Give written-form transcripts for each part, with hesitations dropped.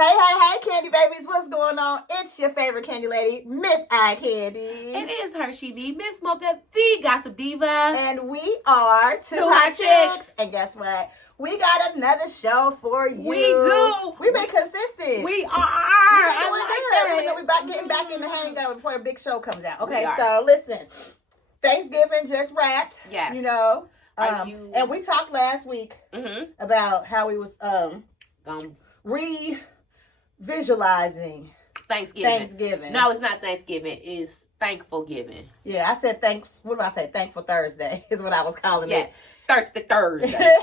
Hey, candy babies, what's going on? It's your favorite candy lady, Miss Eye Candy. It is her, she be Miss Mocha, the Gossip Diva. And we are Two Hot Chicks. And guess what? We got another show for you. We do. We've been consistent. We are. I like that. We're getting back in the hang of it before the big show comes out. Okay, so listen. Thanksgiving just wrapped. Yes. You know. And we talked last week about how we was visualizing Thanksgiving. No, it's not Thanksgiving. It's Thankful Giving. Yeah, I said what did I say? Thankful Thursday is what I was calling it. Thursday.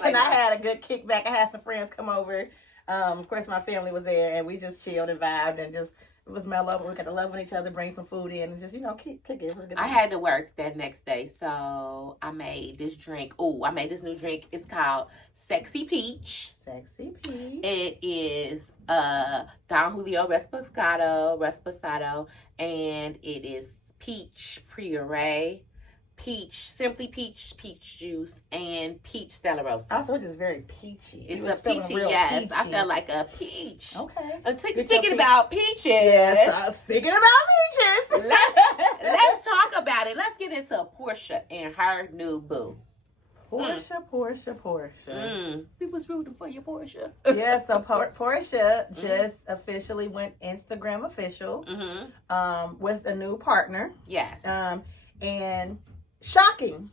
And I had a good kickback. I had some friends come over. Of course, my family was there, and we just chilled and vibed and just it was mellow. We got to love on each other, bring some food in, and just kick it. I had to work that next day, so I made this drink. Oh, I made this new drink. It's called Sexy Peach. Sexy Peach. It is Don Julio Reposado, and it is peach puree, simply peach juice, and peach Stella Rosa. Also, it is very peachy. It's a peachy, yes. Peachy. I felt like a peach. Okay. Speaking about peaches. Yes, speaking about peaches. Let's talk about it. Let's get into Porsha and her new boo. Porsha. We was rooting for you, Porsha. Yeah, so Porsha just officially went Instagram official with a new partner. Yes. And shocking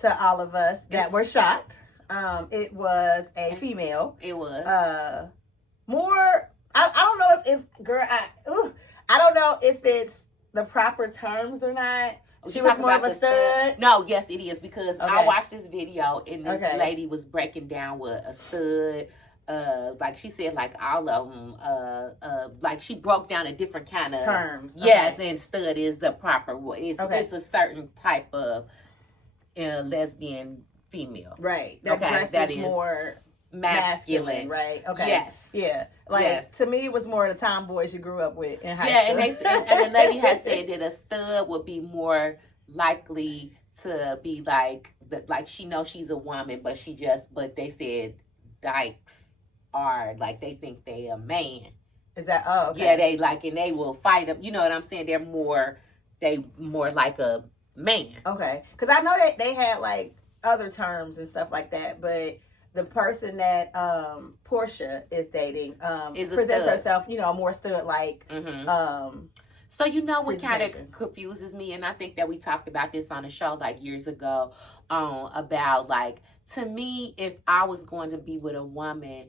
to all of us that were shocked. It was a female. It was. More, I don't know I don't know if it's the proper terms or not. She was more of a stud. No, yes, it is because I watched this video and this lady was breaking down what a stud. Like she said, like all of them, like she broke down a different kind of terms. Yes, and stud is the proper word. It's a certain type of lesbian female, right? That is more masculine, right? Okay. Yes. Yeah. To me, it was more the tomboys you grew up with in high school. And the lady has said that a stud would be more likely to be like she knows she's a woman, but they said dykes are like they think they a man. Is that okay? Yeah, and they will fight them. You know what I'm saying? They're more like a man. Okay. Because I know that they had like other terms and stuff like that, but the person that Porsha is dating presents herself, more stud like. So what kind of confuses me, and I think that we talked about this on a show like years ago, about like, to me, if I was going to be with a woman,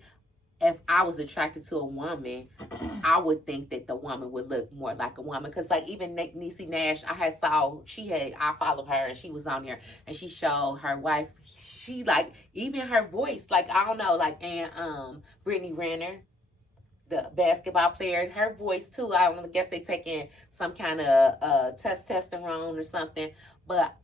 if I was attracted to a woman, I would think that the woman would look more like a woman. Because like even Niecy Nash, I followed her and she was on there and she showed her wife. She like, even her voice, like, I don't know, like, and Brittany Renner, the basketball player, her voice too. I don't guess they taking some kind of testosterone or something, but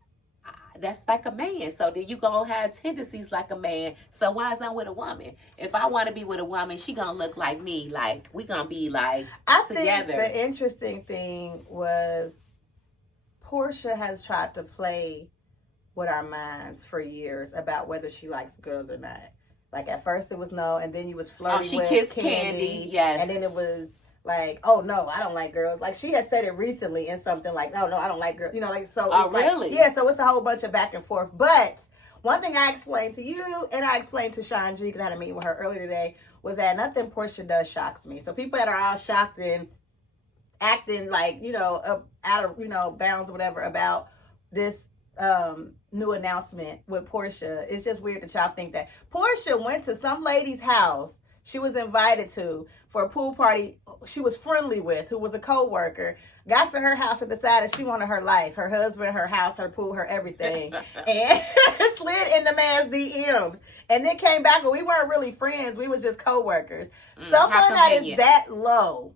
that's like a man. So then you gonna have tendencies like a man. So why is I with a woman? If I want to be with a woman, she gonna look like me. Like we gonna be like together. Think the interesting thing was Porsha has tried to play with our minds for years about whether she likes girls or not. Like at first it was no, and then you was flirting with kissed Kandi, yes, and then it was like, oh no, I don't like girls. Like she had said it recently in something like, no, I don't like girls. So. Oh, really? Yeah. So it's a whole bunch of back and forth. But one thing I explained to you, and I explained to Sean G, because I had a meeting with her earlier today, was that nothing Porsha does shocks me. So people that are all shocked and acting like out of bounds or whatever about this new announcement with Porsha, it's just weird that y'all think that Porsha went to some lady's house she was invited to for a pool party she was friendly with, who was a co-worker, got to her house and decided she wanted her life, her husband, her house, her pool, her everything, and slid in the man's DMs, and then came back and we weren't really friends, we was just co-workers. Someone that is that low,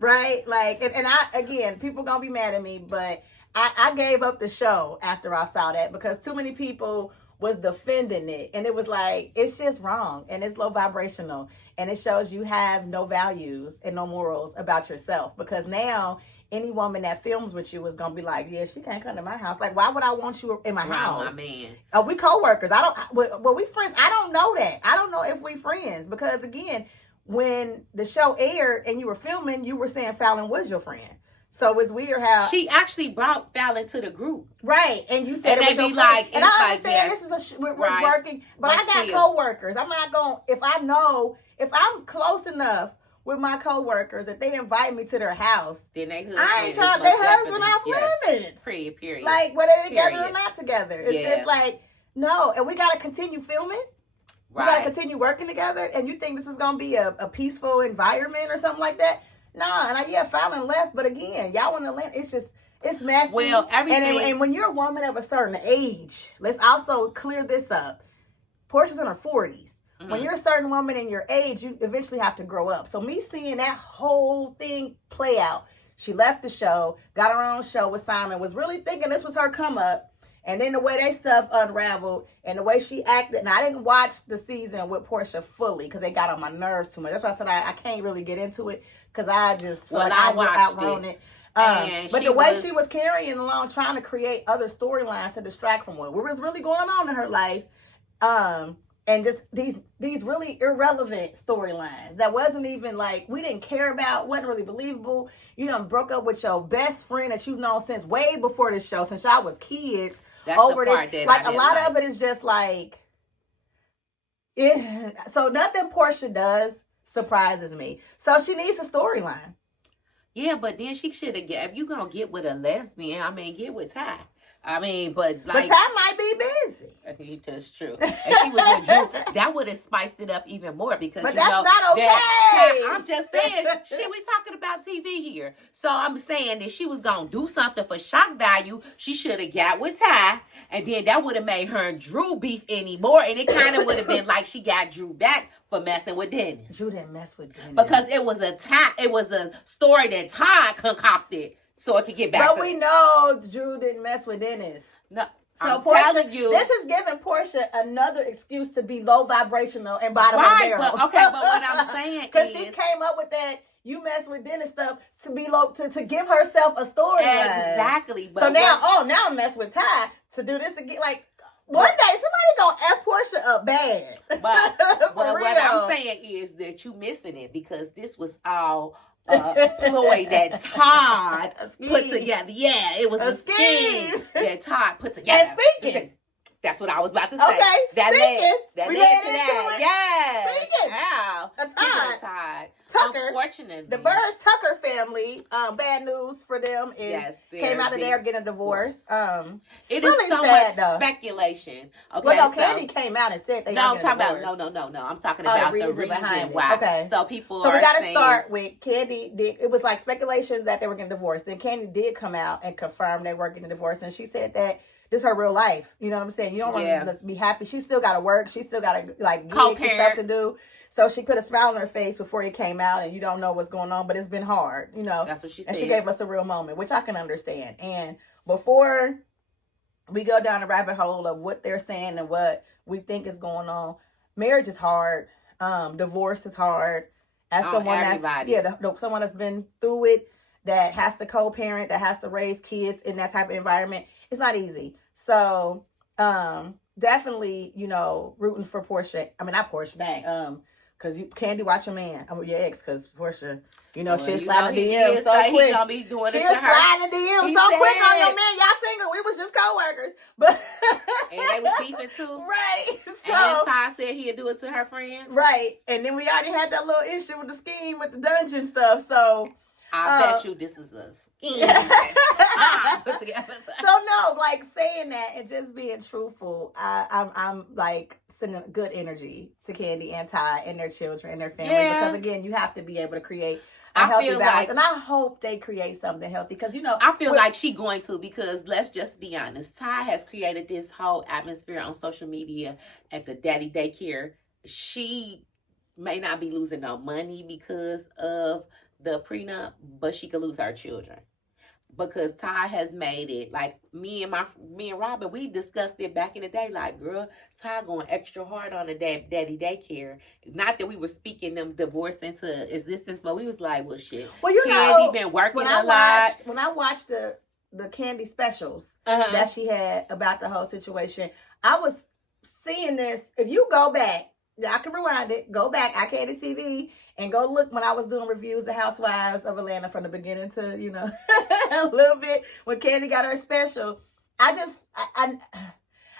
right? Like, and I, again, people gonna be mad at me, but I gave up the show after I saw that because too many people was defending it, and it was like, it's just wrong and it's low vibrational, and it shows you have no values and no morals about yourself, because now any woman that films with you is gonna be like, yeah, she can't come to my house. Like, why would I want you in my house? My man. We co-workers. We friends. I don't know that. I don't know if we friends, because again, when the show aired and you were filming, you were saying Fallon was your friend. So it's weird how she actually brought Fallon to the group, right? And you said and it was they your be friend. like, and I like, understand yes, this is we're right. working, but I got coworkers. I'm not going if I know if I'm close enough with my coworkers that they invite me to their house, then they husband. I ain't trying. Their husband off limits. Period. Like whether they're together or not together. It's just like no, and we gotta continue filming. Right. We gotta continue working together. And you think this is gonna be a peaceful environment or something like that? Nah, and Fallon left, but again, y'all want to land. It's messy. Well, everything. And when you're a woman of a certain age, let's also clear this up. Porsha's in her 40s. Mm-hmm. When you're a certain woman in your age, you eventually have to grow up. So me seeing that whole thing play out, she left the show, got her own show with Simon, was really thinking this was her come up. And then the way they stuff unraveled and the way she acted. And I didn't watch the season with Porsha fully because they got on my nerves too much. That's why I said I can't really get into it because I just feel like I outgrown it. But the way she was carrying along, trying to create other storylines to distract from what was really going on in her life. And just these really irrelevant storylines that wasn't even like we didn't care about, wasn't really believable. You done broke up with your best friend that you've known since way before this show, since y'all was kids. That's over the part this. Like a lot of it is just like, so nothing Porsha does surprises me. So she needs a storyline. Yeah, but then she should have if you gonna get with a lesbian, I mean, get with Ty. I mean, but Ty might be busy. I think that's true. And she was with Drew. That would have spiced it up even more because but that's not okay. I'm just saying, we talking about TV here. So I'm saying that she was gonna do something for shock value. She should have got with Ty, and then that would have made her and Drew beef anymore, and it kind of would have been like she got Drew back for messing with Dennis. Drew didn't mess with Dennis because it was a story that Ty concocted. So it could get back. But we know Drew didn't mess with Dennis. No, so I'm Porsha, telling you, this is giving Porsha another excuse to be low vibrational and bottom of the barrel. But what I'm saying because she came up with that you mess with Dennis stuff to be low to give herself a story. Exactly. But so now I mess with Ty to do this again. Like one day somebody gonna F Porsha up bad. But what I'm saying is that you missing it because this was all. Ploy that Todd put together. Yeah, it was a scheme that Todd put together. And speaking, that's what I was about to say. Okay, that speaking, led to that. Yes. Speaking, Todd. Tucker, unfortunately, the Burrs Tucker family. Bad news for them is came out of there getting a divorce. It really is so sad, much speculation. Okay, well, no, Kandi came out and said they I'm talking about no. I'm talking about the reason behind why. Okay, so people. So we got to start with Kandi. It was like speculations that they were getting divorced. Then Kandi did come out and confirm they were getting divorced, and she said that. This is her real life. You know what I'm saying? You don't want to be happy. She still got to work. She still got to like gigs and stuff to do. So she put a smile on her face before it came out, and you don't know what's going on, but it's been hard, you know. That's what she said. And she gave us a real moment, which I can understand. And before we go down the rabbit hole of what they're saying and what we think is going on, marriage is hard. Divorce is hard. As someone someone that's been through it, that has to co-parent, that has to raise kids in that type of environment, it's not easy. So, definitely, rooting for Porsha. I mean, not Porsha, dang. Because you Kandi watch your man. I mean, your ex, because Porsha, she'll slide the DM so quick. Gonna be doing she'll slide the DM so quick on your man. Y'all single. We was just co-workers. But and they was beefing too. Right. So, and Ty said he'd do it to her friends. Right. And then we already had that little issue with the scheme with the dungeon stuff. So I bet you this is a scheme. Put together. So no, like saying that and just being truthful, I'm like sending good energy to Kandi and Ty and their children and their family because again, you have to be able to create a healthy balance, and I hope they create something healthy because I feel like she going to because let's just be honest, Ty has created this whole atmosphere on social media at the daddy daycare. She may not be losing no money because of the prenup, but she could lose her children because Ty has made it like me and Robin, we discussed it back in the day. Like, girl, Ty going extra hard on the daddy daycare. Not that we were speaking them divorce into existence, but we was like, well, shit. Well, Kandi been working a lot. When I watched the Kandi specials that she had about the whole situation, I was seeing this. If you go back, I can rewind it. Go back, iCandy TV, And go look when I was doing reviews of Housewives of Atlanta from the beginning to, you know, a little bit when Kandi got her special. I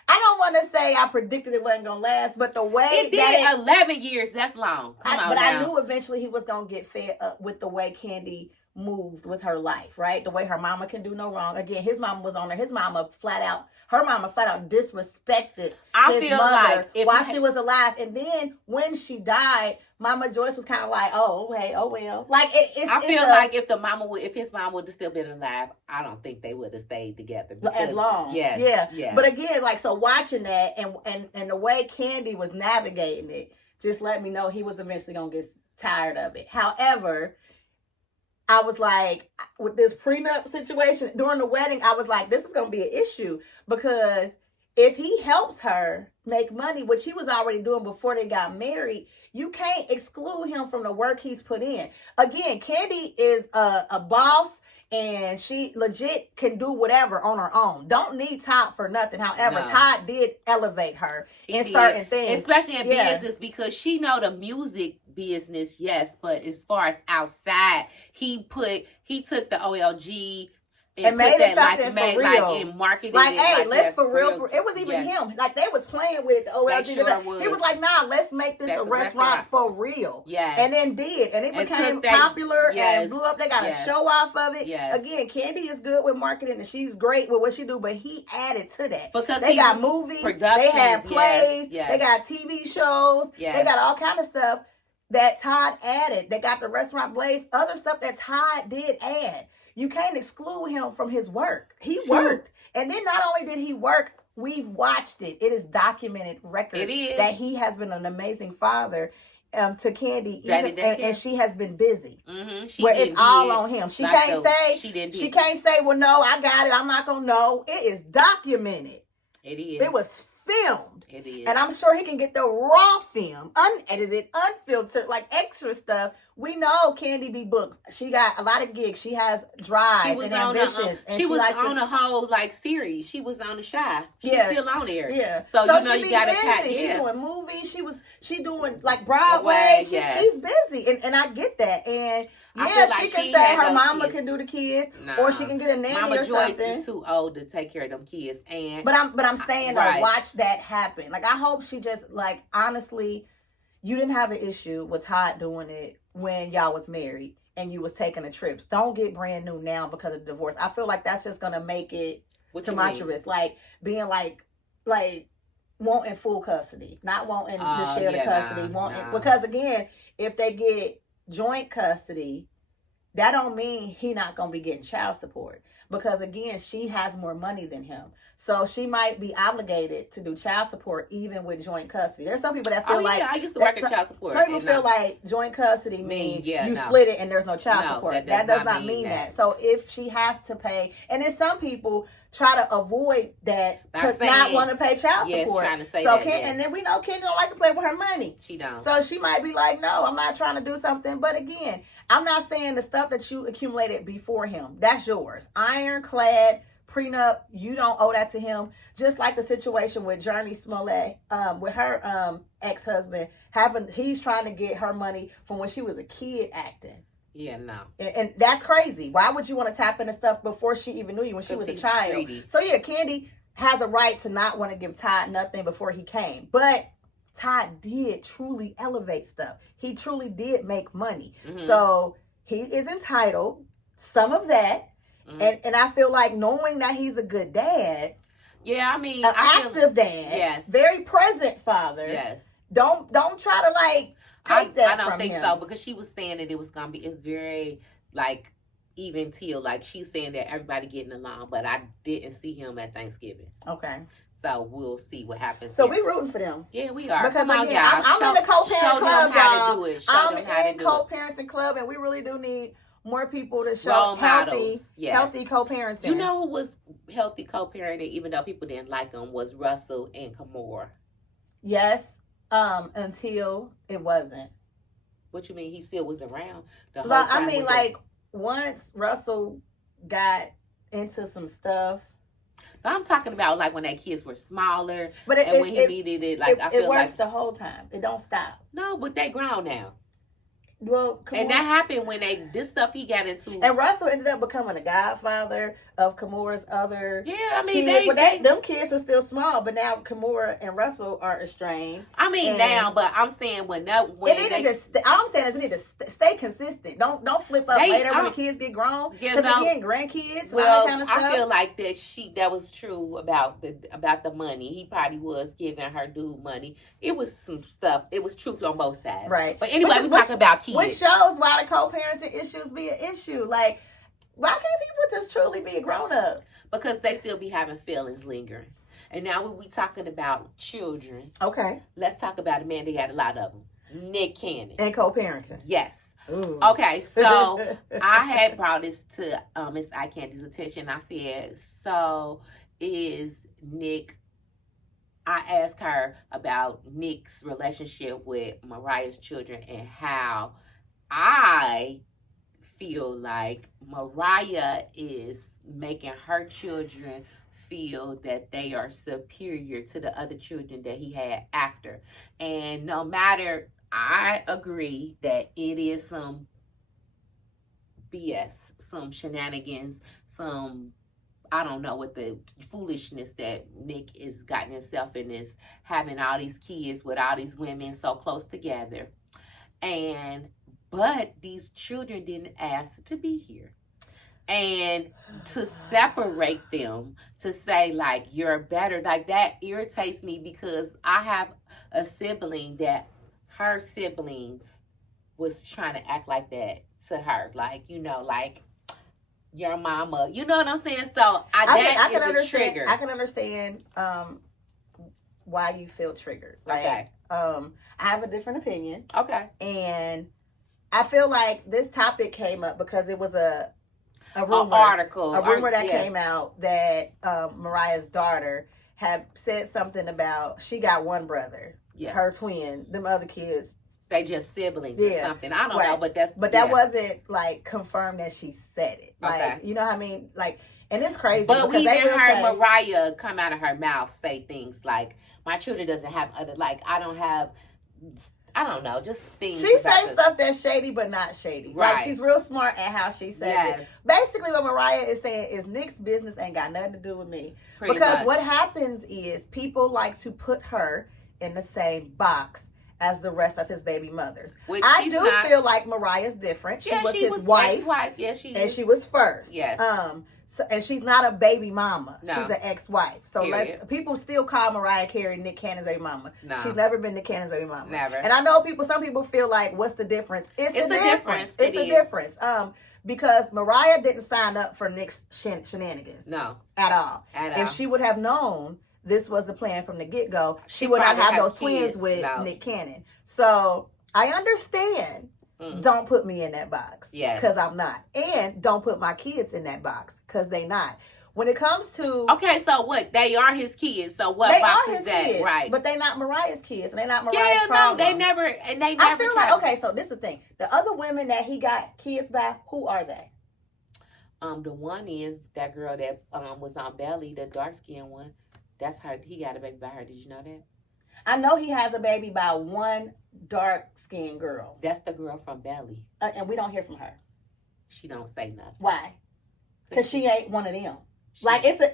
don't want to say I predicted it wasn't going to last, but the way it did 11 years, that's long. I knew eventually he was going to get fed up with the way Kandi moved with her life, right? The way her mama can do no wrong. Again, his mama was on her. Her mama flat out disrespected his mother while she was alive. And then when she died, Mama Joyce was kind of like, oh, okay, oh well. Like I feel like if his mom would have still been alive, I don't think they would have stayed together as long. Yeah. But again, like, so watching that and the way Kandi was navigating it just let me know he was eventually gonna get tired of it. However, I was like, with this prenup situation during the wedding, I was like, this is going to be an issue because if he helps her make money, which he was already doing before they got married, you can't exclude him from the work he's put in. Again, Kandi is a boss and she legit can do whatever on her own. Don't need Todd for nothing. However, Todd did elevate her in certain things. Especially in business because she know the music business, yes, but as far as outside, he took the OLG and made it something for real. Like in marketing, like, hey, let's for real. It was even him. Like they was playing with the OLG. He was like, nah, let's make this a restaurant for real. Yes, and then and it became popular and blew up. They got a show off of it. Yes. Again, Kandi is good with marketing and she's great with what she do, but he added to that because they got movies, they have plays, they got TV shows, they got all kind of stuff that Todd added. They got the Restaurant Blaze, other stuff that Todd did add. You can't exclude him from his work. He worked. And then not only did he work, we've watched it. It is documented record that he has been an amazing father to Kandi. And she has been busy. Mm-hmm. Where it's all on him. She can't say, well, no, I got it. I'm not going to know. It is documented. It is. It was filmed. It is. And I'm sure he can get the raw film, unedited, unfiltered, like extra stuff. We know Kandi be booked. She got a lot of gigs. She has drive and ambitions. She was on a whole series. She was on the Shy. She's still on there. Yeah. So you got to pack. She doing movies. She doing like Broadway. She's busy. And I get that. And she can say her mama can do the kids, or she can get a nanny Mama or Joyce something. Is too old to take care of them kids. But I'm saying watch that happen. Like I hope she just honestly, you didn't have an issue with Todd doing it when y'all was married and you was taking the trips. Don't get brand new now because of the divorce. I feel like that's just gonna make it tumultuous. Like being like wanting full custody, not wanting to share the custody. Because again, if they get joint custody, that don't mean he not gonna be getting child support. Because again, she has more money than him. So she might be obligated to do child support even with joint custody. There's some people that feel I used to work in child support. Some people feel like joint custody means split it and there's no child support. That does not mean that. So if she has to pay, and then some people try to avoid that not want to pay child support. Trying to say and then we know Kandi don't like to play with her money. She don't. So she might be like, no, I'm not trying to do something. But again, I'm not saying the stuff that you accumulated before him, that's yours. Ironclad prenup, you don't owe that to him. Just like the situation with Journey Smollett, with her ex-husband, he's trying to get her money from when she was a kid acting. Yeah, no. And that's crazy. Why would you want to tap into stuff before she even knew you, when she was a child? Greedy. So yeah, Kandi has a right to not want to give Todd nothing before he came. But Todd did truly elevate stuff. He truly did make money. Mm-hmm. So he is entitled some of that. Mm-hmm. And I feel like knowing that he's a good dad. Yeah, I mean, active dad. Yes. Very present father. Yes. Don't try to take that from him. I don't think so, because she was saying that it's very even till she's saying that everybody getting along, but I didn't see him at Thanksgiving. Okay. So we'll see what happens. So we rooting for them. Yeah, we are. Because I'm in the co-parent club, y'all. I'm in co-parenting club, and we really do need more people to show healthy co-parenting. You know who was healthy co-parenting, even though people didn't like him, was Russell and Kimora. Yes, until it wasn't. What you mean? He still was around the whole time? Once Russell got into some stuff. No, I'm talking about when their kids were smaller, but when he needed it. I feel it works the whole time. It don't stop. No, but they grown now. Well, and that happened when this stuff he got into. And Russell ended up becoming the godfather of Kimura's other. Yeah, I mean, them kids were still small, but now Kimura and Russell are estranged. I mean, now, but I'm saying all I'm saying is it need to stay consistent. Don't flip up later when the kids get grown. Because they're getting grandkids. All that kind of stuff. I feel like that was true about the money. He probably was giving her dude money. It was some stuff. It was truth on both sides. Right. But anyway, we talking about kids. Which shows why the co-parenting issues be an issue. Like, why can't people just truly be a grown-up? Because they still be having feelings lingering. And now when we talking about children, okay, let's talk about a man that got a lot of them. Nick Cannon. And co-parenting. Yes. Ooh. Okay, so I had brought this to Miss Eye Candy's attention. I said, so is Nick... I asked her about Nick's relationship with Mariah's children and how I feel like Mariah is making her children feel that they are superior to the other children that he had after. And no matter, I agree that it is some BS, some shenanigans, some... I don't know what the foolishness that Nick is gotten himself in is having all these kids with all these women so close together. But these children didn't ask to be here. And to separate them, to say like, you're better, like that irritates me because I have a sibling that her siblings was trying to act like that to her. Like, like, your mama, you know what I'm saying? So I can understand. Trigger. I can understand why you feel triggered. Like, okay. I have a different opinion. Okay. And I feel like this topic came up because it was a rumor, article, a rumor that came out that Mariah's daughter had said something about she got one brother, her twin, them other kids. They just siblings or something. I don't know, but that wasn't like confirmed that she said it. Like, you know what I mean? Like, and it's crazy. But we even heard Mariah come out of her mouth say things like, "My children doesn't have other, like I don't know, just things." She says stuff that's shady, but not shady. Right. Like, she's real smart at how she says it. Basically, what Mariah is saying is Nick's business ain't got nothing to do with me. Pretty because much. What happens is people like to put her in the same box as the rest of his baby mothers. I do feel like Mariah's different. She was his wife. Yeah, she is. And she was first. Yes. So, and she's not a baby mama. No. She's an ex-wife. So people still call Mariah Carey Nick Cannon's baby mama. No. She's never been Nick Cannon's baby mama. Never. And I know some people feel like, what's the difference? It's the difference. It's the difference. Because Mariah didn't sign up for Nick's shenanigans. No. At all. If she would have known this was the plan from the get-go, she would not have those twins with Nick Cannon. So I understand. Don't put me in that box. Yes. Because I'm not. And don't put my kids in that box because they not. When it comes to... Okay, so what? They are his kids. So what box is that? Kids, right. But they not Mariah's kids. And they not Mariah's problem. No, they never... And they never... I feel like... Okay, so this is the thing. The other women that he got kids by, who are they? The one is that girl that was on Belly, the dark-skinned one. That's her. He got a baby by her. Did you know that? I know he has a baby by one dark-skinned girl. That's the girl from Belly. And we don't hear from her. She don't say nothing. Why? Because she ain't one of them.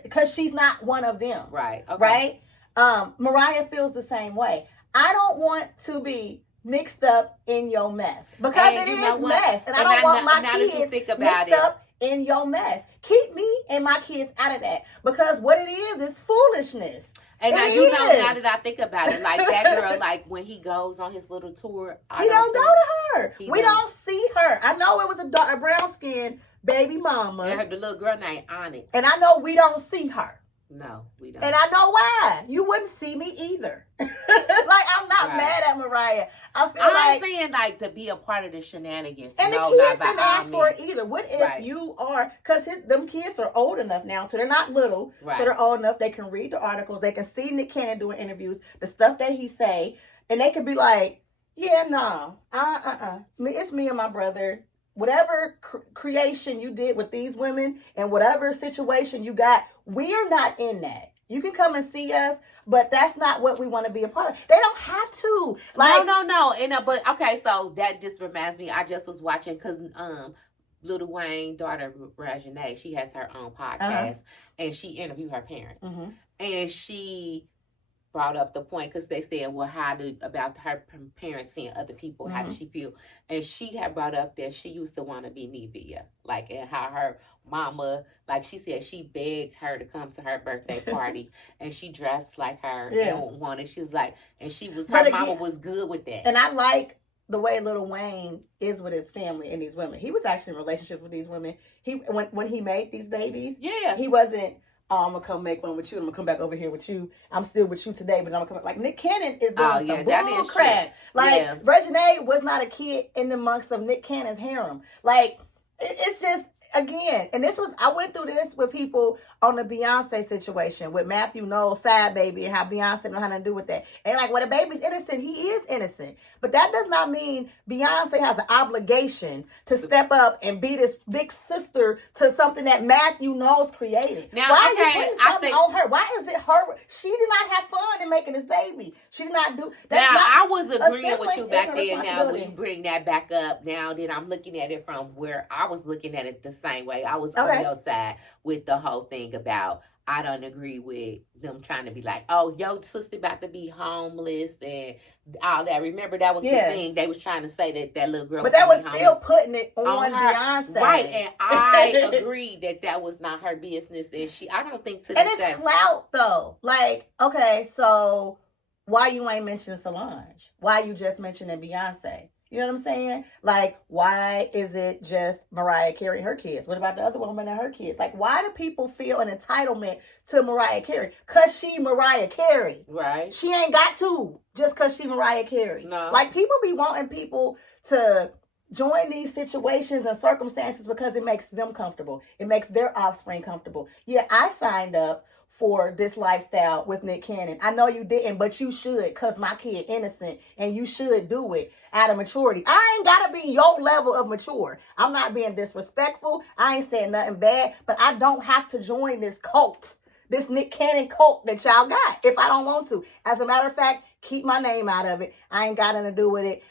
Because she's not one of them. Right. Okay. Right? Mariah feels the same way. I don't want to be mixed up in your mess. Because it is mess. And I don't want my kids mixed up in your mess. Keep me and my kids out of that. Because what it is foolishness. And now now that I think about it, like that girl, like when he goes on his little tour, he don't go to her. We don't see her. I know it was a brown skinned baby mama. And the little girl named Onyx. And I know we don't see her. No, we don't. And I know why. You wouldn't see me either. Like, I'm not mad at Mariah. I'm saying, like, to be a part of the shenanigans. And the kids didn't ask for it either. What if you are, because them kids are old enough now, so they're not little, so they're old enough, they can read the articles, they can see Nick Cannon doing interviews, the stuff that he say, and they can be like, yeah, no, it's me and my brother. Whatever creation you did with these women and whatever situation you got, we're not in that. You can come and see us, but that's not what we want to be a part of. They don't have to. Like, no. And but okay, so that just reminds me. I just was watching because Lil Wayne's daughter Reginae, she has her own podcast, and she interviewed her parents, and she brought up the point because they said, well, about her parents seeing other people, how does she feel? And she had brought up that she used to want to be Nevia, like, and how her mama, like she said, she begged her to come to her birthday party, and she dressed like her and wanted. She was like, and her mama was good with that. And I like the way Lil Wayne is with his family and these women. He was actually in a relationship with these women. When he made these babies, he wasn't, I'm going to come make one with you. I'm going to come back over here with you. I'm still with you today, but I'm going to come. Like, Nick Cannon is doing some bull crap. Like, Reginae was not a kid in the amongst of Nick Cannon's harem. Like, it's just, again, and I went through this with people on the Beyonce situation with Matthew Knowles' Sad Baby and how Beyonce know how to do with that. And like, when a baby's innocent, he is innocent. But that does not mean Beyonce has an obligation to step up and be this big sister to something that Matthew Knowles created. Now, why are you putting something on her? Why is it her? She did not have fun in making this baby. She did not do that. Now, I was agreeing with you back then. Now, when you bring that back up, now then I'm looking at it from where I was looking at it the same way. I was on your side with the whole thing about, I don't agree with them trying to be like, oh, your sister about to be homeless and all that. Remember, that was the thing. They was trying to say that little girl. But that was still putting it on Beyonce. Right, and I agree that was not her business. And I don't think to this day. And it's clout, though. Like, okay, so why you ain't mentioning Solange? Why you just mentioning Beyonce? You know what I'm saying? Like, why is it just Mariah Carey and her kids? What about the other woman and her kids? Like, why do people feel an entitlement to Mariah Carey? Because she Mariah Carey. Right. She ain't got to just because she Mariah Carey. No. Like, people be wanting people to join these situations and circumstances because it makes them comfortable. It makes their offspring comfortable. Yeah, I signed up for this lifestyle with Nick Cannon. I know you didn't, but you should, because my kid innocent, and you should do it out of maturity. I ain't got to be your level of mature. I'm not being disrespectful. I ain't saying nothing bad, but I don't have to join this cult, this Nick Cannon cult that y'all got, if I don't want to. As a matter of fact, keep my name out of it. I ain't got nothing to do with it.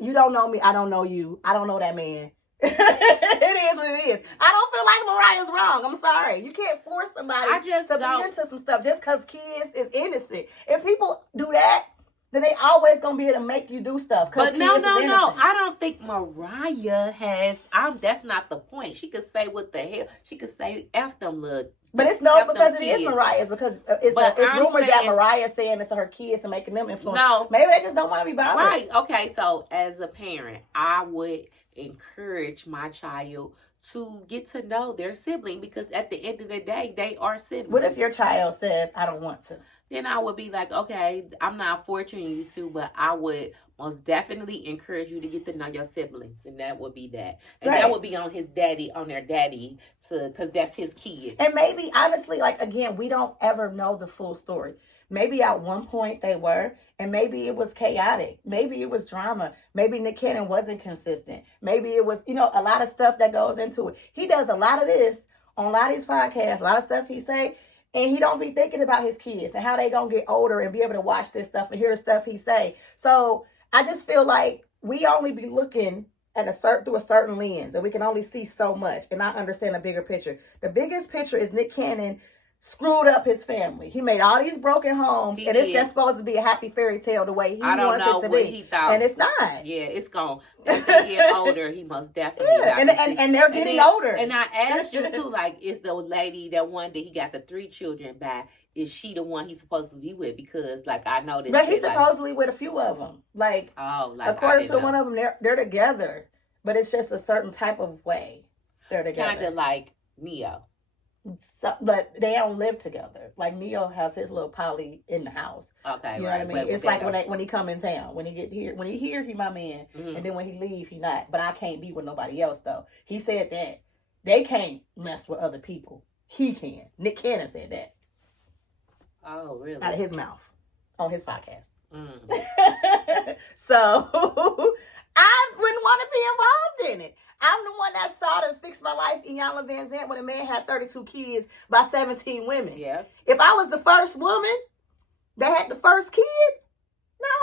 You don't know me. I don't know you. I don't know that man. It is what it is. I don't feel like Mariah's wrong. I'm sorry. You can't force somebody to be into some stuff just because kids is innocent. If people do that, then they always gonna be able to make you do stuff. But no. I don't think Mariah has. That's not the point. She could say what the hell. She could say F them little. But it's no, because it is Mariah's, because it's rumored that Mariah's saying it's her kids and making them influence. No. Maybe they just don't want to be bothered. Right. Okay. So as a parent, I would encourage my child to get to know their sibling, because at the end of the day, they are siblings. What if your child says, I don't want to? Then I would be like, okay, I'm not forcing you to, but I would most definitely encourage you to get to know your siblings, and that would be that. And that would be on their daddy, because that's his kid. And maybe, honestly, like, again, we don't ever know the full story. Maybe at one point they were, and maybe it was chaotic. Maybe it was drama. Maybe Nick Cannon wasn't consistent. Maybe it was, a lot of stuff that goes into it. He does a lot of this on a lot of these podcasts, a lot of stuff he say, and he don't be thinking about his kids and how they gonna get older and be able to watch this stuff and hear the stuff he say. So I just feel like we only be looking at through a certain lens, and we can only see so much and not understand the bigger picture. The biggest picture is Nick Cannon screwed up his family. He made all these broken homes, and it's just supposed to be a happy fairy tale the way he wants it to be. He thought. And it's not. Yeah, it's gone. As they get older, he most definitely and they're getting older. And I asked you too, like, is the lady that one that he got the 3 children by, is she the one he's supposed to be with? Because, like, I noticed. But he's supposedly with a few of them. Like, according to one of them, they're together. But it's just a certain type of way they're together. Kind of like Neo. So, but they don't live together. Like, Neo has his little poly in the house. Okay, you know what I mean? But it's like when he come in town. When he get here, when he here, he my man. Mm-hmm. And then when he leave, he not. But I can't be with nobody else, though. He said that they can't mess with other people. He can. Nick Cannon said that. Oh, really? Out of his mouth on his podcast. Mm. So I wouldn't want to be involved in it. I'm the one that saw to fix my life in Iyanla Vanzant when a man had 32 kids by 17 women. Yeah. If I was the first woman that had the first kid,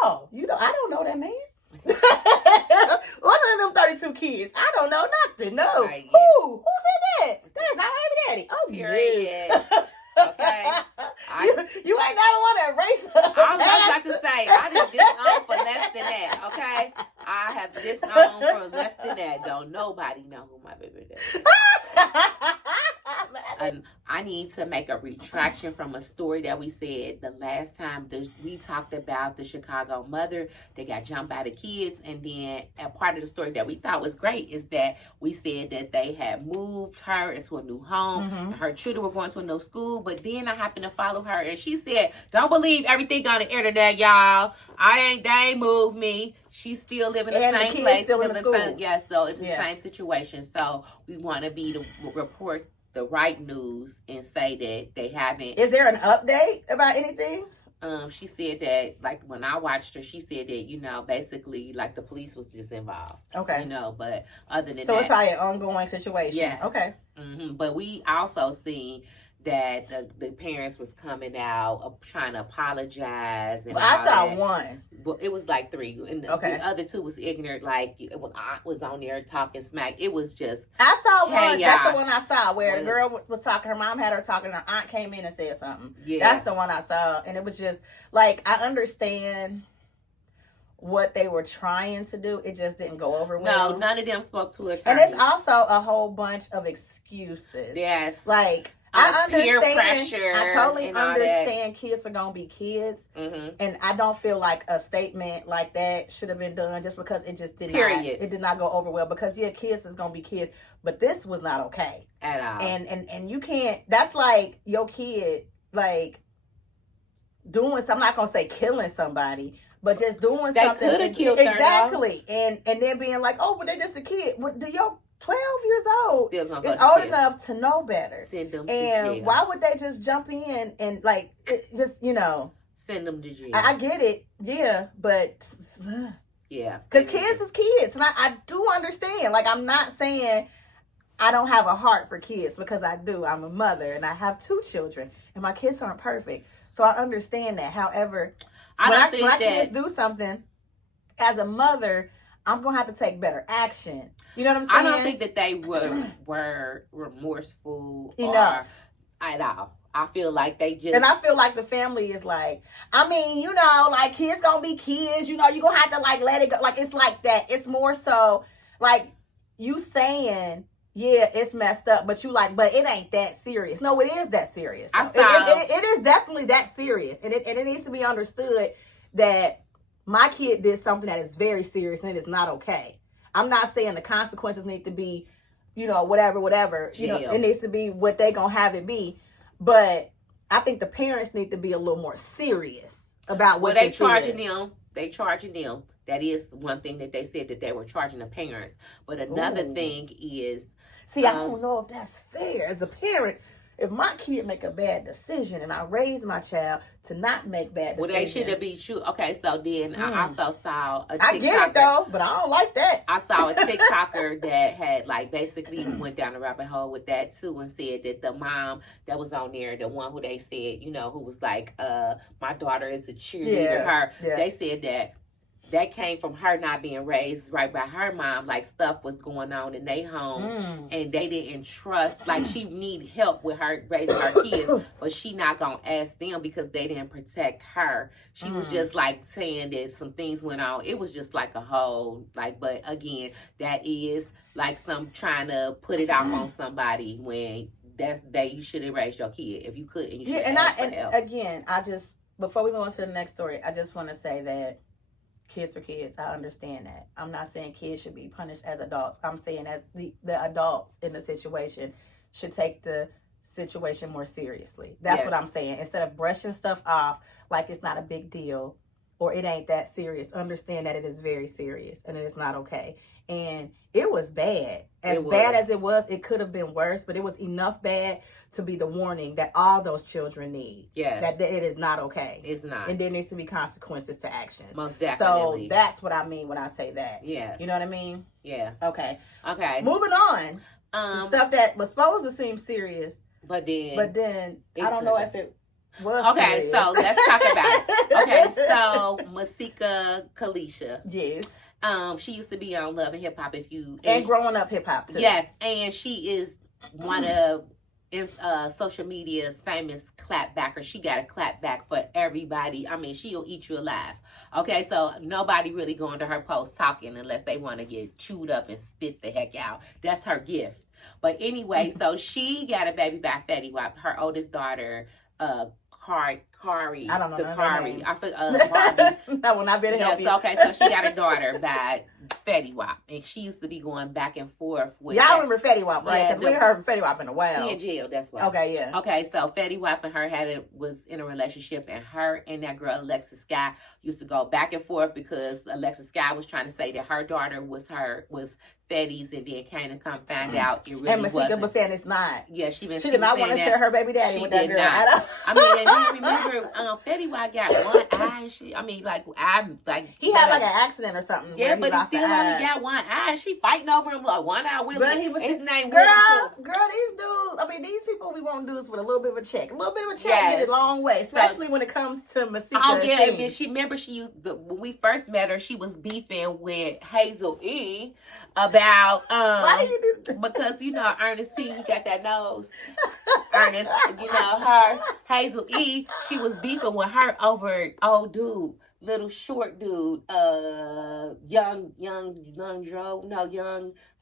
no, I don't know that man. One of them 32 kids, I don't know nothing. No. Right, yeah. Who said that? That's not my baby daddy. Oh, period. Yeah. Okay. You ain't never want to erase her. I was about to say, I done disowned for less than that, okay? I have disowned for less than that. Don't nobody know who my baby daddy is. I need to make a retraction from a story that we said the last time we talked about the Chicago mother that got jumped by the kids. And then a part of the story that we thought was great is that we said that they had moved her into a new home. Mm-hmm. And her children were going to a new school. But then I happened to follow her and she said, don't believe everything on the internet, y'all. They ain't moved me. She's still living in the same place. Still in the school. Yeah, so it's the same situation. So we want to be to report the right news and say that they haven't. Is there an update about anything? She said that, like, when I watched her, she said that, basically, like, the police was just involved. Okay. But other than that. So it's probably an ongoing situation. Yes. Okay. Mm-hmm. But we also seen that the parents was coming out trying to apologize. And I saw one. Well, it was like 3. And the other 2 was ignorant. Like, when Aunt was on there talking smack, it was just I saw chaos. one. That's the one I saw where a girl was talking. Her mom had her talking. And her aunt came in and said something. Yeah. That's the one I saw. And it was just, like, I understand what they were trying to do. It just didn't go over well. No, none of them spoke to attorneys. And it's also a whole bunch of excuses. Yes. Like, I understand. Peer pressure. I totally understand kids are going to be kids. Mm-hmm. And I don't feel like a statement like that should have been done just because it just did not go over well. Because, kids is going to be kids. But this was not okay. At all. And you can't, that's like your kid, like, doing something, I'm not going to say killing somebody, but just doing something. They could have killed exactly. And then being like, oh, but they're just a kid. Well, do your 12 years old is old enough to know better. Send them and to jail. Why would they just jump in and like just send them to jail? I get it, but because kids is kids, and I do understand. Like, I'm not saying I don't have a heart for kids, because I do. I'm a mother and I have 2 children, and my kids aren't perfect, so I understand that. However, when kids do something, as a mother, I'm going to have to take better action. You know what I'm saying? I don't think that they were remorseful enough at all. I feel like they just... And I feel like the family is like, I mean, like, kids going to be kids. You're going to have to, like, let it go. Like, it's like that. It's more so, like, you saying, yeah, it's messed up, but you like, but it ain't that serious. No, it is that serious. It is definitely that serious. And it needs to be understood that my kid did something that is very serious and it is not okay. I'm not saying the consequences need to be, whatever. Jail. It needs to be what they gonna have it be. But I think the parents need to be a little more serious about what they charging them. They charging them. That is one thing that they said, that they were charging the parents. But another thing is, I don't know if that's fair as a parent. If my kid make a bad decision and I raise my child to not make bad decisions. Well, they should have been true. Okay, so then I also saw a TikToker. I get it, though, but I don't like that. I saw a TikToker that had, like, basically went down a rabbit hole with that, too, and said that the mom that was on there, the one who they said, who was like, my daughter is a cheerleader, they said that came from her not being raised right by her mom. Like, stuff was going on in their home, and they didn't trust. Like, she need help with her raising her kids, but she not gonna ask them because they didn't protect her. She was just like saying that some things went on. It was just like a whole, like, but again, that is like some trying to put it off on somebody when you should have raised your kid if you could, and you should ask for help. Again, before we go on to the next story, I just want to say that kids are kids. I understand that. I'm not saying kids should be punished as adults. I'm saying as the adults in the situation should take the situation more seriously. That's what I'm saying. Instead of brushing stuff off like it's not a big deal or it ain't that serious, understand that it is very serious and it is not okay. And it was bad. As bad as it was, it could have been worse, but it was enough bad to be the warning that all those children need. Yes. That it is not okay. It's not. And there needs to be consequences to actions. Most definitely. So that's what I mean when I say that. Yeah. You know what I mean? Yeah. Okay. Okay. Moving on. Some stuff that was supposed to seem serious. But then I don't know if it was okay, serious. so let's talk about it. Okay, so Maika Kalisha. Yes. She used to be on Love and Hip Hop. And growing up hip hop too. Yes, and she is one of social media's famous clapbackers. She got a clapback for everybody. I mean, she'll eat you alive. Okay, so nobody really going to her post talking unless they want to get chewed up and spit the heck out. That's her gift. But anyway, so she got a baby by Fetty Wap. Her oldest daughter, Kari. I don't know. Kari. I forgot. Barbie. That will not be able to help you. Okay, so she got a daughter by Fetty Wap, and she used to be going back and forth with. Y'all remember Fetty Wap, right? Because we heard Fetty Wap in a while. He in jail. That's why. Okay, yeah. Okay, so Fetty Wap and her was in a relationship, and her and that girl Alexis Sky used to go back and forth because Alexis Sky was trying to say that her daughter was Fetty's, and then came to come find out it really and wasn't. And was saying it's not. Yeah, she did not want to share her baby daddy with that girl. I mean, and you remember Fetty Wap got one eye. He had like an accident or something. Yeah, but he still only got one eye. She fighting over him like one eye Willie. But he was his name. Girl, these dudes. I mean, these people we want dudes with a little bit of a check. A little bit of a check get a long way, especially when it comes to Masika. Oh yeah, and she remember she used when we first met her, she was beefing with Hazel E. About why do you do that? Because Ernest P, he got that nose. Ernest, her Hazel E, she was beefing with her over old dude, little short dude, young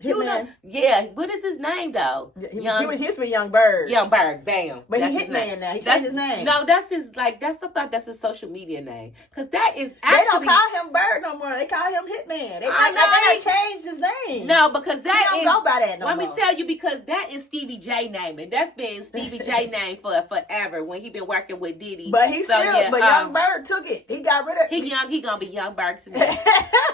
Hitman. Yeah, what is his name though? He used to be Young Bird. Young Bird, bam. But he's Hitman now. He changed his name. No, that's his that's his social media name. Because that is actually they don't call him Bird no more. They call him Hitman. They changed his name. No, because that he don't go by that no more. Let me tell you, because that is Stevie J name, and that's been Stevie J name for forever when he been working with Diddy. But Young Bird took it. He got rid of it. He gonna be Young Bird today.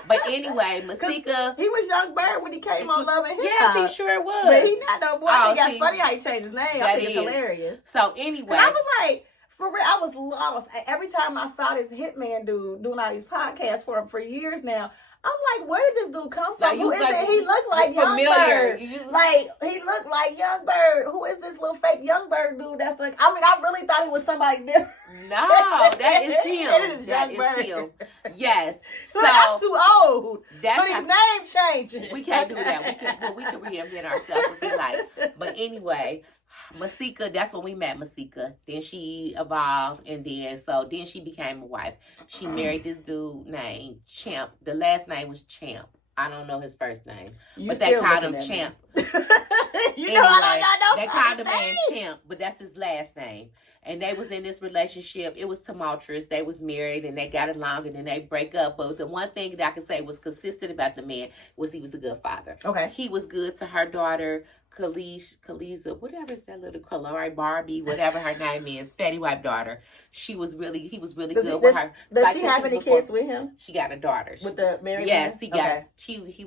But anyway, Masika, he was Young Bird when he came on Love and Hip Hop. Yes, he sure was. But he not no boy. I think that's funny how he changed his name. I think it's hilarious. So anyway, I was like, for real, I was lost. Every time I saw this Hitman dude doing all these podcasts for years now, I'm like, where did this dude come from? Who is it? He looked like Young Bird. He looked like Young Bird. Who is this little fake Young Bird dude? That's like, I mean, I really thought he was somebody different. No, that is him. It is Young Bird. Him. Yes. So I'm too old. But his name changing. We can't do that. We can reinvent ourselves if we like. But anyway, Masika, that's when we met Masika. Then she evolved, and then she became a wife. She married this dude named Champ. The last name was Champ. I don't know his first name, but they called him Champ. They called the man Champ, but that's his last name. And they was in this relationship. It was tumultuous. They was married and they got along, and then they break up. But the one thing that I could say was consistent about the man was he was a good father. Okay. He was good to her daughter, Khaliza, whatever is that little color, Barbie, whatever her name is, Fetty Wap daughter. He was really good with her. Does she have any kids with him? She got a daughter. With the married Yes, man? he got. She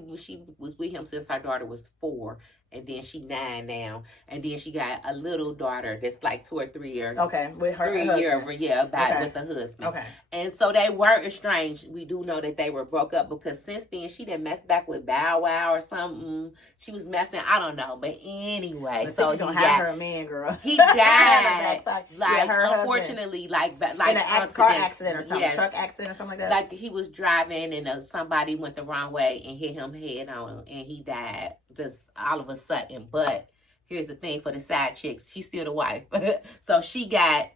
was with him since her daughter was 4. And then she 9 now, and then she got a little daughter that's like 2 or 3 years. Okay, with her 3 years, with the husband. Okay, and so they were estranged. We do know that they were broke up because since then she didn't mess back with Bow Wow or something. She was messing. I don't know, but anyway, so he got her a man, girl. He died unfortunately, like in a car accident or something, yes. Truck accident or something like that. Like he was driving and somebody went the wrong way and hit him head on, and he died just all of a sudden. But here's the thing for the side chicks, she's still the wife. So she got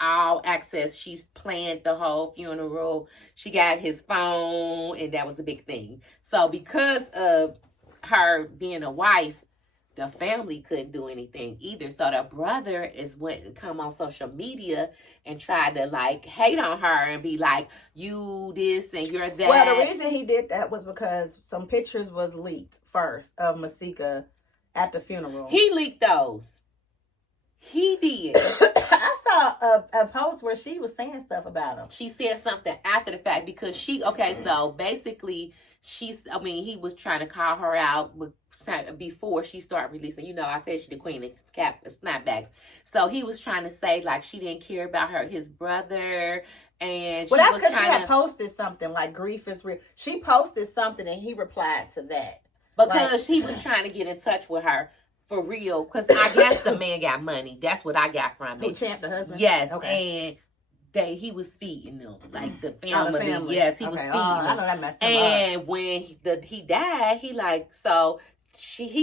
all access. She's planned the whole funeral. She got his phone, and that was a big thing. So because of her being a wife, the family couldn't do anything either. So the brother went and come on social media and tried to hate on her and be like, you this and you're that. Well, the reason he did that was because some pictures was leaked first of Masika at the funeral. He leaked those. He did. I saw a post where she was saying stuff about him. She said something after the fact because so basically he was trying to call her out before she started releasing. You know, I said she the queen of snapbacks. So he was trying to say like she didn't care about his brother. And well, that's because she had posted something like grief is real. She posted something and he replied to that. Because he was trying to get in touch with her for real. Because I guess the man got money. That's what I got from it. Who, Champ, the husband? Yes. Okay. And he was feeding them. Like the family. Yes, he was feeding them. I know that messed him up. And when he died, he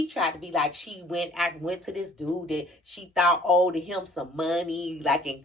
tried to be like, she went to this dude that she thought owed him some money, like, and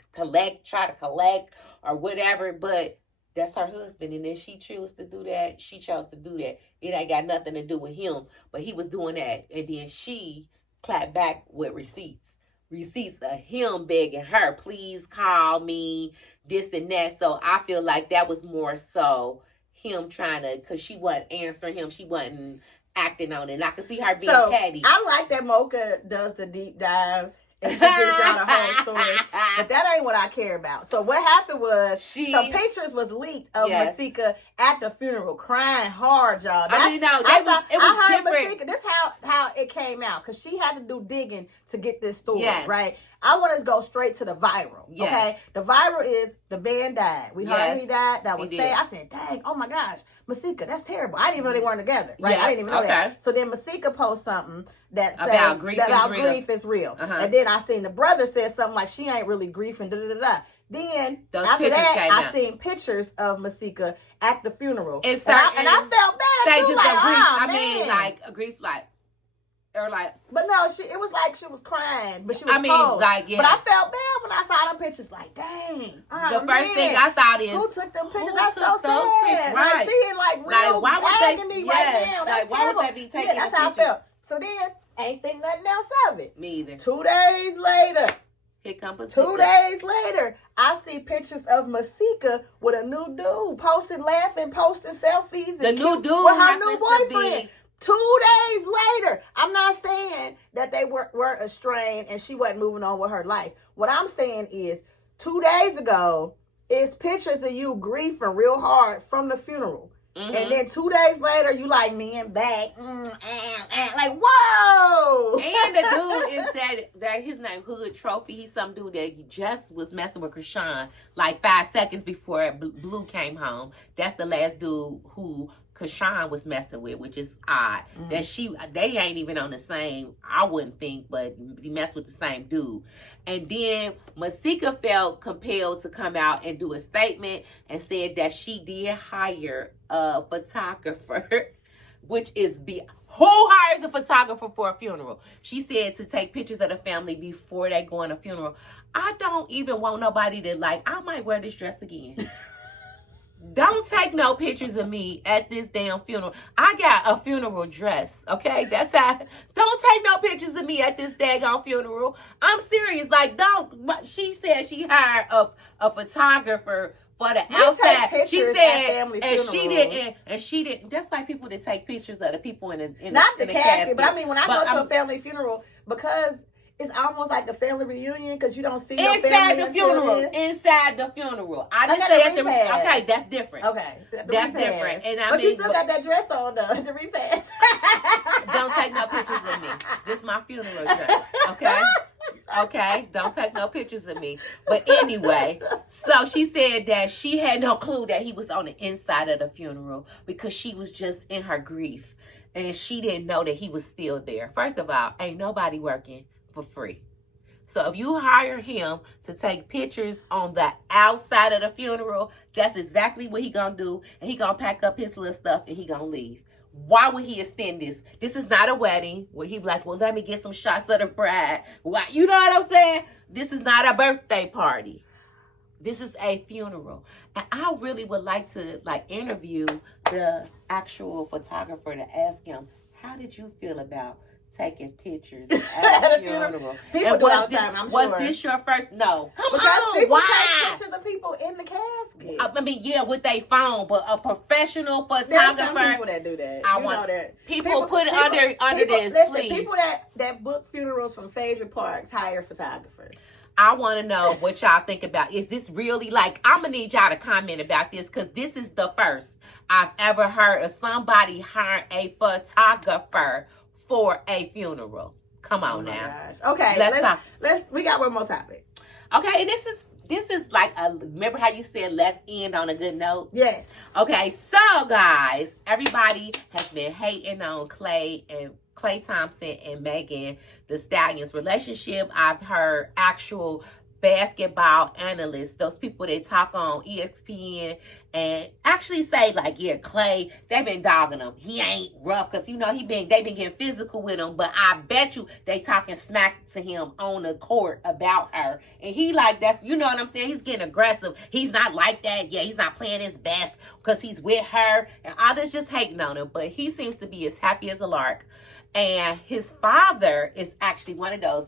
try to collect or whatever, but that's her husband, and if she chose to do that, she chose to do that. It ain't got nothing to do with him, but he was doing that, and then she clapped back with receipts of him begging her, please call me, this and that. So I feel like that was more so him trying to, because she wasn't answering him, she wasn't acting on it, and I could see her being petty. I like that Mocha does the deep dive and she gives y'all the whole story, but that ain't what I care about. So what happened was some pictures was leaked of Masika at the funeral crying hard, y'all. I heard Masika. This how it came out, because she had to do digging to get this story, right? I want to go straight to the viral. Yes. Okay, the viral is the man died. We heard he died. That was sad. I said, dang, oh my gosh, Masika, that's terrible. I didn't even know they weren't together. Right? I didn't even know that. So then Masika posts something that said about grief is real. And then I seen the brother said something like she ain't really grieving. Then after that, I seen pictures of Masika at the funeral, and I felt bad. A grief, or like, but no, it was like she was crying, but she was cold. But I felt bad when I saw them pictures. Like, dang. The first thing I thought is, who took them pictures? That's so sad. Right? Like, she in real agony right now. That's why would they be taking? That's how I felt. So then, ain't think nothing else of it. Me either. 2 days later. Here comes 2 days later, I see pictures of Masika with a new dude, posting selfies. The new dude with her new boyfriend. 2 days later. I'm not saying that they were estranged and she wasn't moving on with her life. What I'm saying is 2 days ago is pictures of you grieving real hard from the funeral. Mm-hmm. And then 2 days later, you like me and back. Like, whoa! And the dude is that his name Hood Trophy. He's some dude that just was messing with Krishan like 5 seconds before Blue came home. That's the last dude who Krishan was messing with, which is odd. That they ain't even on the same, I wouldn't think, but he messed with the same dude. And then Masika felt compelled to come out and do a statement and said that she did hire a photographer, which is who hires a photographer for a funeral? She said to take pictures of the family before they go on a funeral. I don't even want nobody to I might wear this dress again. Don't take no pictures of me at this damn funeral. I got a funeral dress, okay? That's how. Don't take no pictures of me at this daggone funeral. I'm serious. Don't. She said she hired a photographer for the outside. She said, and she didn't. That's like people that take pictures of the people in the not the casket, but I mean when I go to a family funeral, because it's almost like the family reunion, because you don't see your family inside the funeral. I didn't say at the okay. That's different. Okay, that's different. And but you still got that dress on though. The repass. Don't take no pictures of me. This is my funeral dress. Okay. Okay, don't take no pictures of me. But anyway, so she said that she had no clue that he was on the inside of the funeral because she was just in her grief and she didn't know that he was still there. First of all, ain't nobody working for free. So if you hire him to take pictures on the outside of the funeral, that's exactly what he gonna do. And he gonna pack up his little stuff and he gonna leave. Why would he extend this? This is not a wedding where he be like, well, let me get some shots of the bride. Why? You know what I'm saying? This is not a birthday party. This is a funeral. And I really would like to interview the actual photographer to ask him, how did you feel about taking pictures at a funeral? People do all the time, I'm sure. Was this your first? No. Because people take pictures of people in the casket. I mean, yeah, with their phone, but a professional photographer. There's some people that do that. I want that. People put it under this, listen, please. People that book funerals from favorite parks hire photographers. I want to know what y'all think about. Is this really like, I'm going to need y'all to comment about this because this is the first I've ever heard of somebody hiring a photographer for a funeral. Come on now. Gosh. Okay, we got one more topic. Okay, this is like remember how you said let's end on a good note? Yes. Okay, so guys, everybody has been hating on Klay Thompson and Megan Thee Stallion's relationship. I've heard actual basketball analysts, those people that talk on ESPN and actually say like, yeah, Klay, they've been dogging him. He ain't rough because, you know, they been getting physical with him, but I bet you they talking smack to him on the court about her. And he like, that's, you know what I'm saying? He's getting aggressive. He's not like that. Yeah, he's not playing his best because he's with her. And all this just hating on him. But he seems to be as happy as a lark. And his father is actually one of those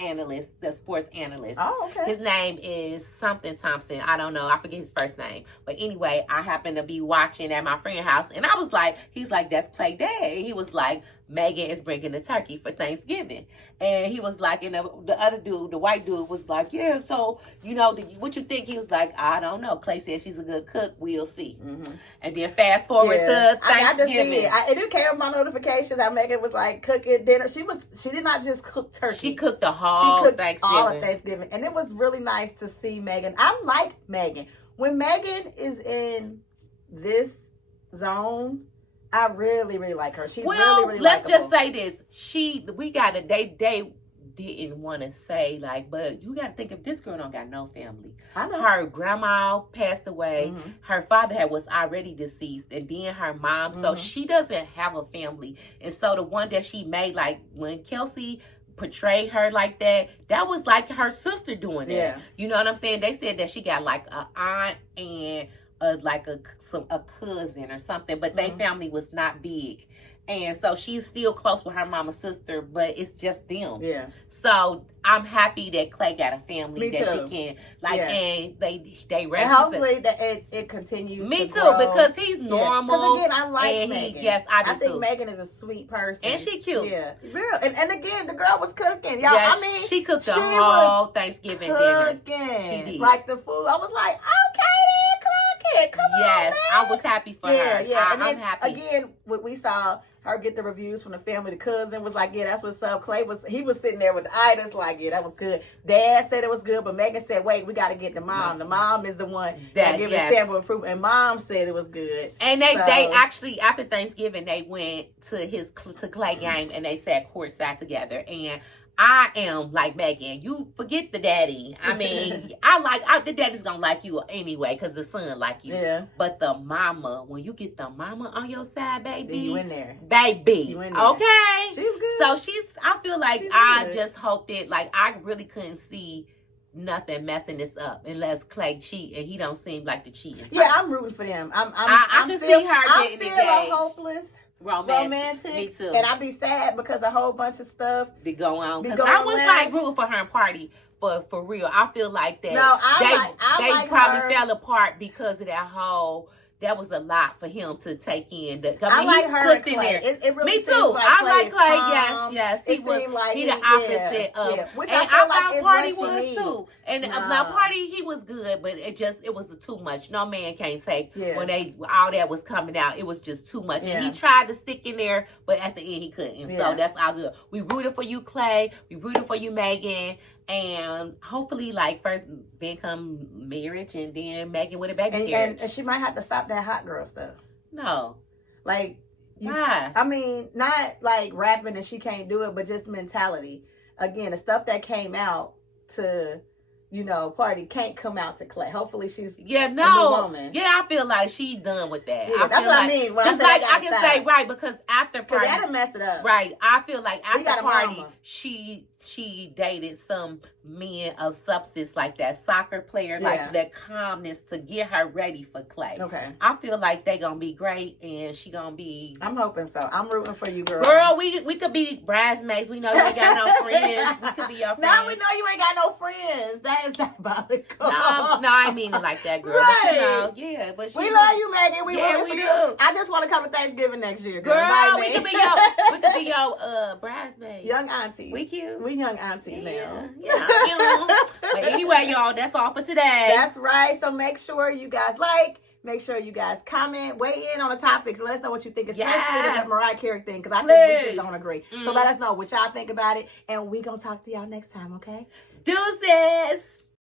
analyst, the sports analyst. Oh, okay. His name is something Thompson. I don't know. I forget his first name. But anyway, I happened to be watching at my friend's house, and I was like, he's like, that's Klay Day. He was like, Megan is bringing the turkey for Thanksgiving. And he was like, and the other dude, the white dude, was like, yeah, so, you know, what you think? He was like, I don't know. Klay said she's a good cook. We'll see. Mm-hmm. And then fast forward to Thanksgiving. I got to see it. It came on my notifications how Megan was like cooking dinner. She did not just cook turkey. She cooked the whole Thanksgiving. All of Thanksgiving. And it was really nice to see Megan. I like Megan. When Megan is in this zone, I really, really like her. She's really let's likable. Just say this. They didn't want to say, like, but you got to think if this girl don't got no family. I know. Her grandma passed away. Mm-hmm. Her father was already deceased. And then her mom. Mm-hmm. So she doesn't have a family. And so the one that she made, like, when Kelsey portrayed her like that was like her sister doing that. Yeah. You know what I'm saying? They said that she got, like, an aunt and like a cousin or something, but their family was not big. And so she's still close with her mama's sister, but it's just them. Yeah. So I'm happy that Klay got a family that she can and they and hopefully that it continues. Me to too, grow. Because he's normal. Because again, I like Megan. Yes, I do I think too. Megan is a sweet person, and she cute. Yeah, real. And again, the girl was cooking, y'all. Yes, I mean, she cooked the whole Thanksgiving dinner. She did. Like the food, I was like, okay, then cook it. Come on, yes, I was happy for her. Yeah, I'm happy. Again, what we saw her get the reviews from the family. The cousin was like, yeah, that's what's up. Klay was sitting there with the itis like, yeah, that was good. Dad said it was good, but Megan said, wait, we got to get the mom. The mom is the one that gave a stamp of approval. And mom said it was good. And they actually, after Thanksgiving, they went to Klay game and they sat courtside together. And I am like Megan. You forget the daddy. I mean, the daddy's gonna like you anyway because the son like you. Yeah. But the mama, when you get the mama on your side, baby, you in there, baby. You in there. Okay. She's good. So I feel like I just hoped it. Like I really couldn't see nothing messing this up unless Klay cheat, and he don't seem like the cheating type. Yeah, I'm rooting for them. I can see her getting engaged. I'm still hopeless. Romantic. Me too. And I'd be sad because a whole bunch of stuff to go on. Because I was like rooting for her and Party for real. I feel like that. No, they probably fell apart because of that whole. That was a lot for him to take in. I like he's her. In there. It really Me too. like I like Klay. Calm. Yes. He the opposite of. Yeah. Which and I thought Party was too. And now Party, he was good, but it was too much. No man can't take when all that was coming out. It was just too much, and he tried to stick in there, but at the end he couldn't. So that's all good. We rooted for you, Klay. We rooted for you, Megan. And hopefully, like, first, then come marriage, and then Megan with a baby. And she might have to stop that hot girl stuff. No. Like, why? I mean, not like rapping and she can't do it, but just mentality. Again, the stuff that came out to, Party can't come out to Klay. Hopefully she's a new woman. Yeah, I feel like she's done with that. Yeah, that's what I mean. Just like I can say, right, because after Party. Because that'll mess it up. Right. I feel like after Party, she dated some men of substance, like that soccer player, like that calmness to get her ready for Klay. Okay. I feel like they gonna be great, and she gonna be. I'm hoping so. I'm rooting for you, girl. Girl, we could be bridesmaids. We know you ain't got no friends. We could be your friends. Now we know you ain't got no friends. That is diabolical. No, I mean it like that, girl. Right. But but we love you, Megan. We do. I just want to come to Thanksgiving next year, girl. We could be your bridesmaids. Young aunties. We cute. We young aunties now. Yeah. But anyway, y'all, that's all for today. That's right. So make sure you guys make sure you guys comment, weigh in on the topics, let us know what you think, especially that Mariah Carey thing, because I think we just don't agree. So let us know what y'all think about it, and we gonna talk to y'all next time, okay? Deuces!